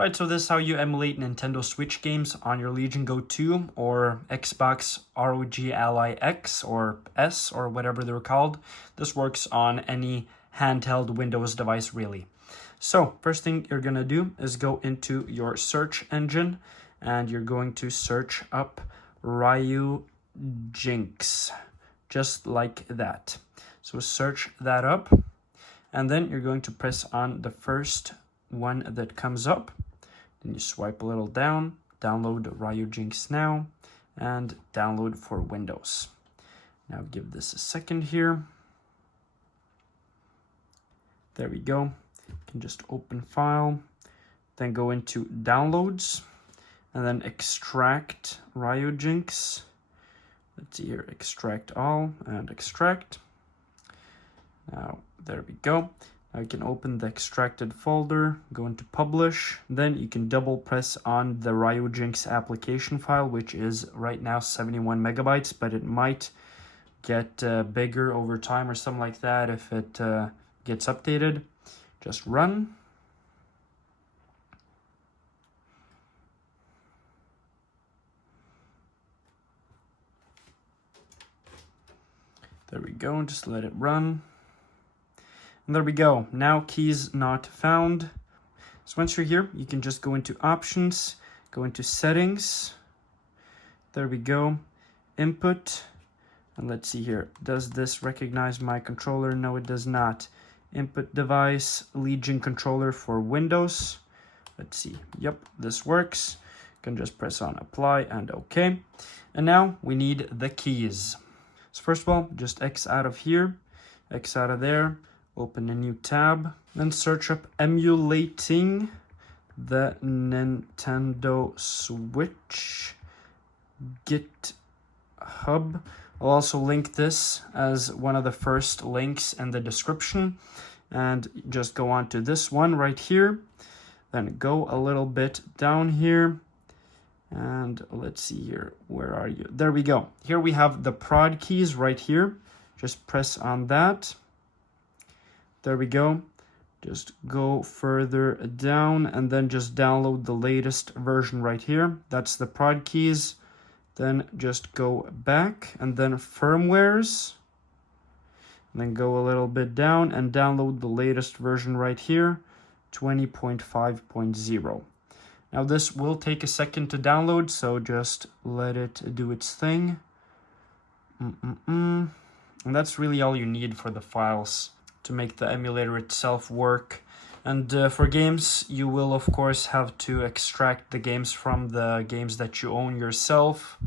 Right, so this is how you emulate Nintendo Switch games on your Legion Go 2 or Xbox ROG Ally X or S or whatever they're called. This works on any handheld Windows device really. So first thing you're going to do is go into your search engine and you're going to search up Ryujinx, just like that. So search that up and then you're going to press on the first one that comes up. Then you swipe a little down, download Ryujinx now, and download for Windows. Now give this a second here. There we go. You can just open file, then go into downloads, and then extract Ryujinx. Let's see here, extract all and extract. Now, there we go. Now you can open the extracted folder, go into publish, then you can double press on the Ryujinx application file, which is right now 71 megabytes, but it might get bigger over time or something like that if it gets updated. Just run. There we go, just let it run. And there we go, now keys not found. So once you're here, you can just go into options, go into settings. There we go, input. And let's see here, does this recognize my controller? No, it does not. Input device, Legion controller for Windows. Let's see, yep, this works. You can just press on apply and okay. And now we need the keys. So first of all, just X out of here, X out of there. Open a new tab, then search up emulating the Nintendo Switch GitHub. I'll also link this as one of the first links in the description. And just go on to this one right here. Then go a little bit down here. And let's see here, where are you? There we go. Here we have the prod keys right here. Just press on that. There we go. Just go further down and then just download the latest version right here. That's the prod keys. Then just go back and then firmwares. And then go a little bit down and download the latest version right here, 20.5.0. Now this will take a second to download, so just let it do its thing. And that's really all you need for the files to make the emulator itself work. And for games, you will of course have to extract the games from the games that you own yourself.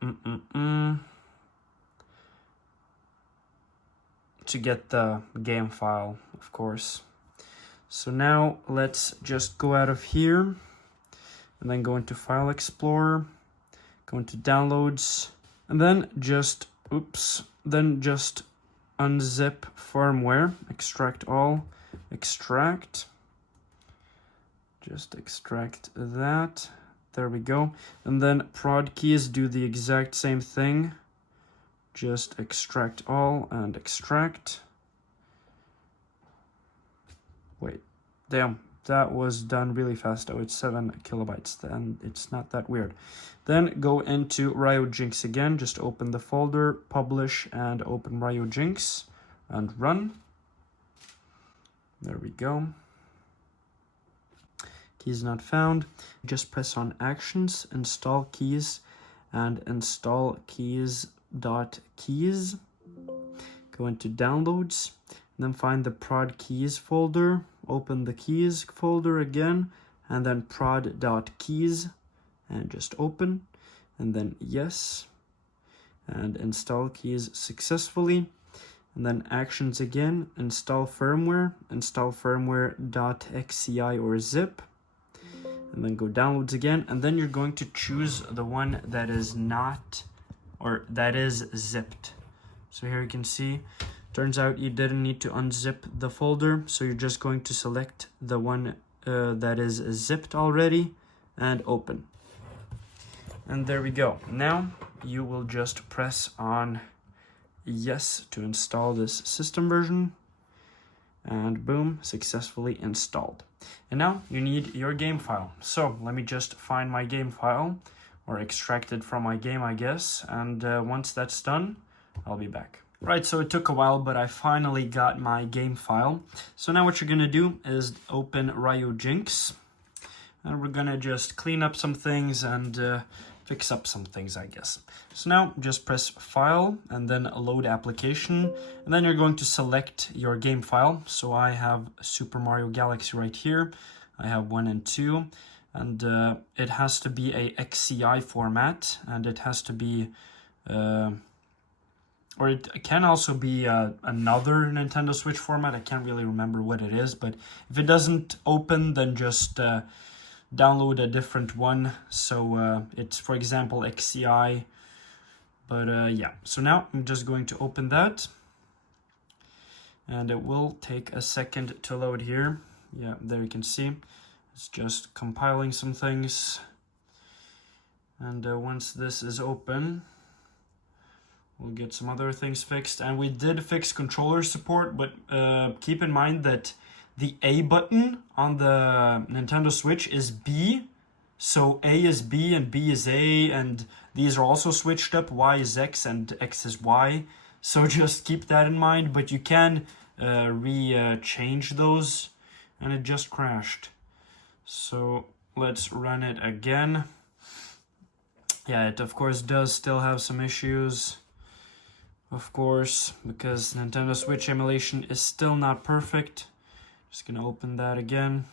To get the game file, of course. So now let's just go out of here and then go into File Explorer, go into Downloads, and then just, unzip firmware, extract all, extract, just extract that, there we go. And then prod keys do the exact same thing, just extract all and extract. Wait, damn, that was done really fast. Oh, it's 7 kilobytes, then it's not that weird. Then go into Ryujinx again, just open the folder, publish, and open Ryujinx, and run. There we go. Keys not found. Just press on actions, install keys, and install keys.keys. Go into downloads, and then find the prod keys folder, open the keys folder again, and then prod.keys, and just open, and then yes, and install keys successfully. And then actions again, install firmware.xci or zip, and then go downloads again, and then you're going to choose the one that is not, or that is zipped. So here you can see, turns out you didn't need to unzip the folder, so you're just going to select the one that is zipped already and open. And there we go. Now you will just press on yes to install this system version, and boom, successfully installed. And now you need your game file. So let me just find my game file, or extract it from my game, I guess. And once that's done, I'll be back. Right, so it took a while, but I finally got my game file. So now what you're gonna do is open Ryujinx. And we're gonna just clean up some things and fix up some things, I guess. So now just press File and then Load Application. And then you're going to select your game file. So I have Super Mario Galaxy right here. I have 1 and 2. And it has to be a XCI format. And it has to be... or it can also be another Nintendo Switch format. I can't really remember what it is. But if it doesn't open, then just... download a different one. So it's, for example, XCI. But yeah, so now I'm just going to open that. And it will take a second to load here. Yeah, there you can see. It's just compiling some things. And once this is open, we'll get some other things fixed. And we did fix controller support, but keep in mind that the A button on the Nintendo Switch is B. So A is B and B is A, and these are also switched up. Y is X and X is Y. So just keep that in mind, but you can change those, and it just crashed. So let's run it again. Yeah, it of course does still have some issues, of course, because Nintendo Switch emulation is still not perfect. Just gonna open that again.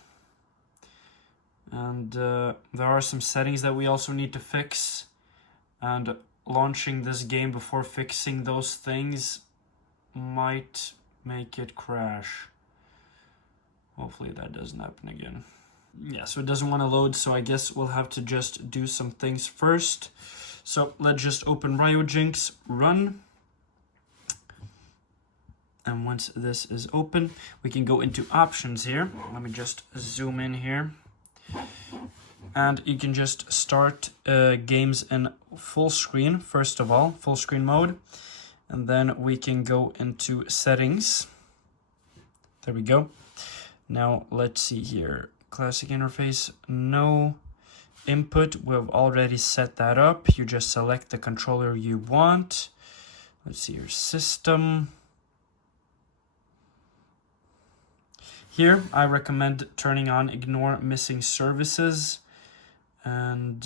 And there are some settings that we also need to fix. And launching this game before fixing those things might make it crash. Hopefully that doesn't happen again. Yeah, so it doesn't want to load, so I guess we'll have to just do some things first. So let's just open Ryujinx, run. And once this is open, we can go into options here. Let me just zoom in here. And you can just start games in full screen, first of all, full screen mode. And then we can go into settings. There we go. Now let's see here. Classic interface, no. Input, we've already set that up. You just select the controller you want. Let's see your system. Here, I recommend turning on Ignore Missing Services, and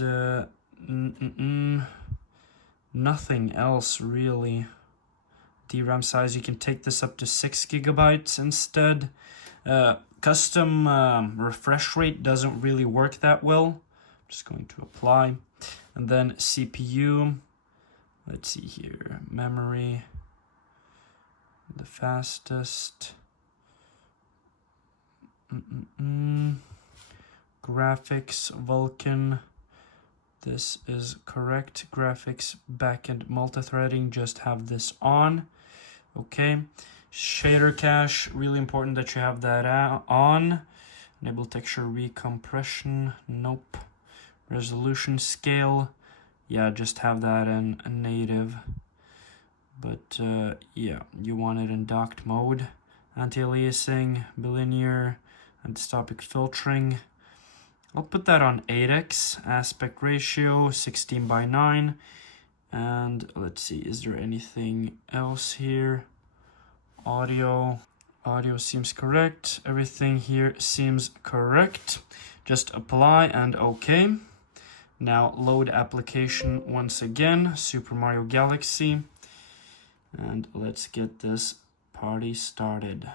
nothing else really. DRAM size, you can take this up to 6 GB instead. Custom refresh rate doesn't really work that well. I'm just going to apply. And then CPU, let's see here, memory, the fastest. Graphics, Vulkan, this is correct. Graphics, backend multithreading, just have this on. Okay, shader cache, really important that you have that on. Enable texture recompression, nope. Resolution scale, yeah, just have that in a native. But yeah, you want it in docked mode. Anti-aliasing, bilinear, antistopic filtering. I'll put that on 8x, aspect ratio 16:9. And let's see, is there anything else here? Audio seems correct. Everything here seems correct. Just apply and OK. Now load application once again, Super Mario Galaxy. And let's get this party started.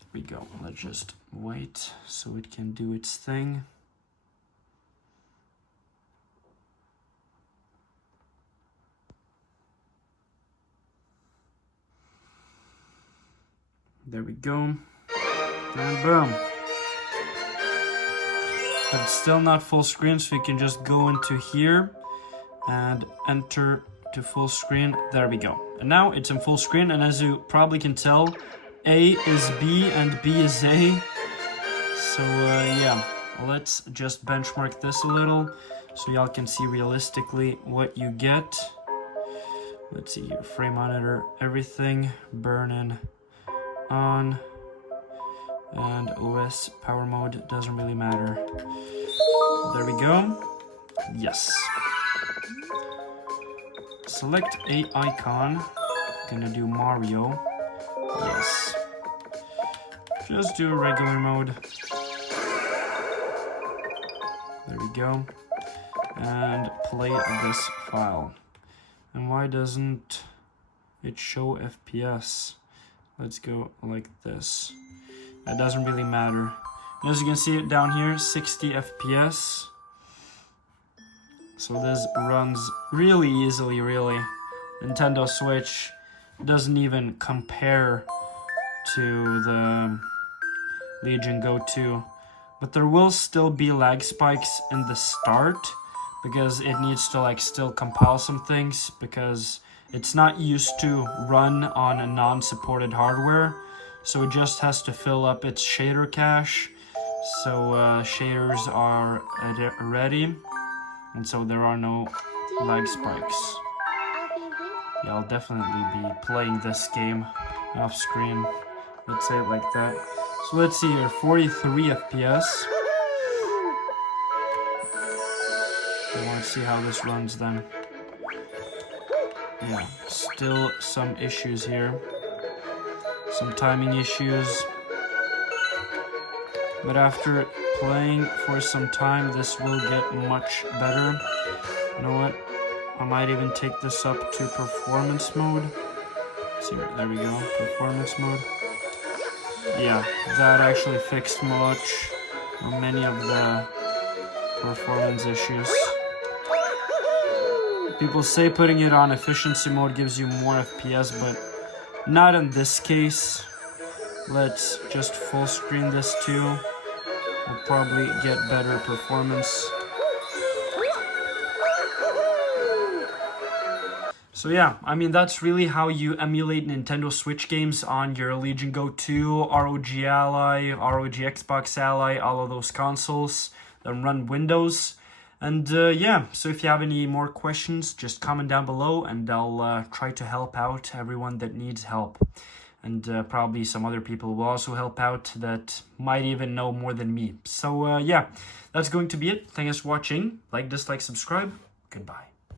There we go. Let's just wait so it can do its thing. There we go. And boom. But it's still not full screen, so you can just go into here and enter to full screen. There we go. And now it's in full screen, and as you probably can tell, A is B and B is A. So yeah, let's just benchmark this a little so y'all can see realistically what you get. Let's see here, frame monitor, everything, burn-in on, And OS power mode doesn't really matter. There we go. Yes. Select a icon. Gonna do Mario. Yes. Just do regular mode. There we go. And play this file. And why doesn't it show FPS? Let's go like this. That doesn't really matter. As you can see it down here, 60 FPS. So this runs really easily, really. Nintendo Switch doesn't even compare to the Legion Go 2. But there will still be lag spikes in the start because it needs to like still compile some things because it's not used to run on a non-supported hardware. So it just has to fill up its shader cache. So shaders are ready. And so there are no lag spikes. Yeah, I'll definitely be playing this game off screen. Let's say it like that. So let's see here, 43 FPS. I want to see how this runs then. Yeah, still some issues here. Some timing issues. But after playing for some time, this will get much better. You know what? I might even take this up to performance mode. Let's see, there we go, performance mode. Yeah, that actually fixed many of the performance issues. People say putting it on efficiency mode gives you more FPS, but not in this case. Let's just full screen this too. We'll probably get better performance. So yeah, I mean, that's really how you emulate Nintendo Switch games on your Legion Go 2, ROG Ally, ROG Xbox Ally, all of those consoles that run Windows. And yeah, so if you have any more questions, just comment down below and I'll try to help out everyone that needs help. And probably some other people will also help out that might even know more than me. So yeah, that's going to be it. Thanks for watching. Like, dislike, subscribe. Goodbye.